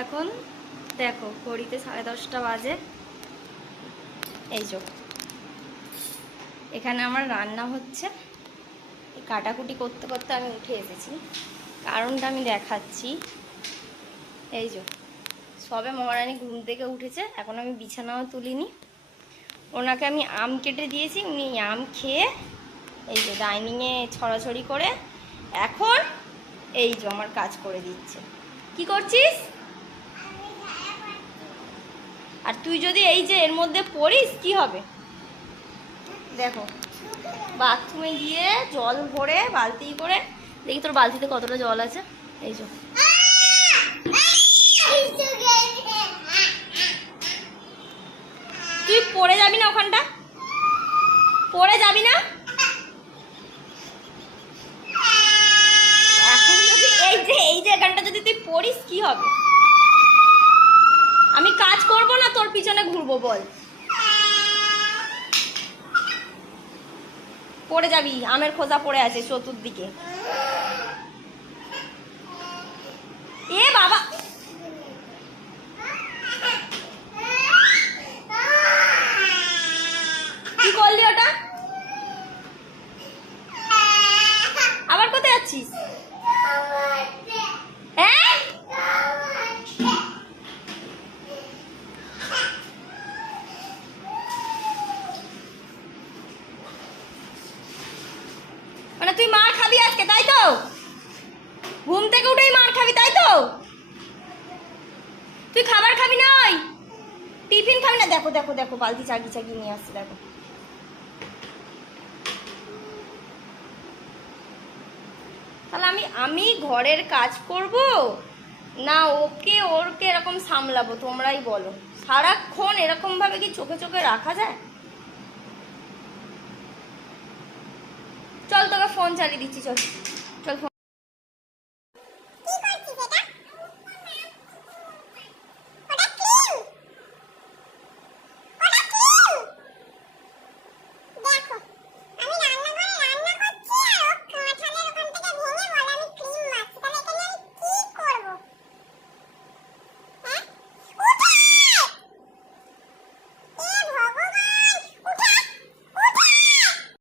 এখন দেখো ঘড়িতে 10:30 বাজে। এই যে এখানে আমার রান্না হচ্ছে। এই কাটাকুটি করতে করতে আমি উঠে এসেছি, কারণটা আমি দেখাচ্ছি। এই যে সবে মহারানী ঘুম থেকে উঠেছে, এখন আমি বিছানাও তুলিনি। ওনাকে আমি আম কেটে দিয়েছি, উনি আম খেয়ে এই যে ডাইনিংয়ে ছড়াছড়ি করে এখন এই যে আমার কাজ করে দিচ্ছে। কি করছিস? আর তুই যদি এই যে এর মধ্যে পড়িস কি হবে দেখো, বাথরুমে গিয়ে জল ভরে বালতি করে, দেখি তোর বালতিতে কতটা জল আছে। এই যে তুই পড়ে যাবি না, ওখানটা পড়ে যাবি না। এখন যদি এই যে এখানটা যদি তুই পড়িস কি হবে? আমি কাজ করব না তোর পিছনে ঘুরবো? বল, পড়ে যাবি। আমের খোসা পড়ে আছে চতুর্দিকে। এ বাবা, কি করলি ওটা? আবার কোথায় যাচ্ছিস? হ্যাঁ, মানে তুই মার খাবি আজকে, তাই তো? ঘুম থেকে উঠেই মার খাবি, তাই তো? তুই খাবার খাবি না, ওই টিফিন খাবি না? দেখো দেখো দেখো, বালতি চাগিয়ে চাগিয়ে নিয়ে আসছে দেখো। তাহলে আমি ঘরের কাজ করব না ওরকে এরকম সামলাবো? তোমরাই বলো। সারাক্ষণ এরকম ভাবে কি চোখে চোখে রাখা যায়? চল তোকে ফোন চালিয়ে দিচ্ছি, চল চল ফোন।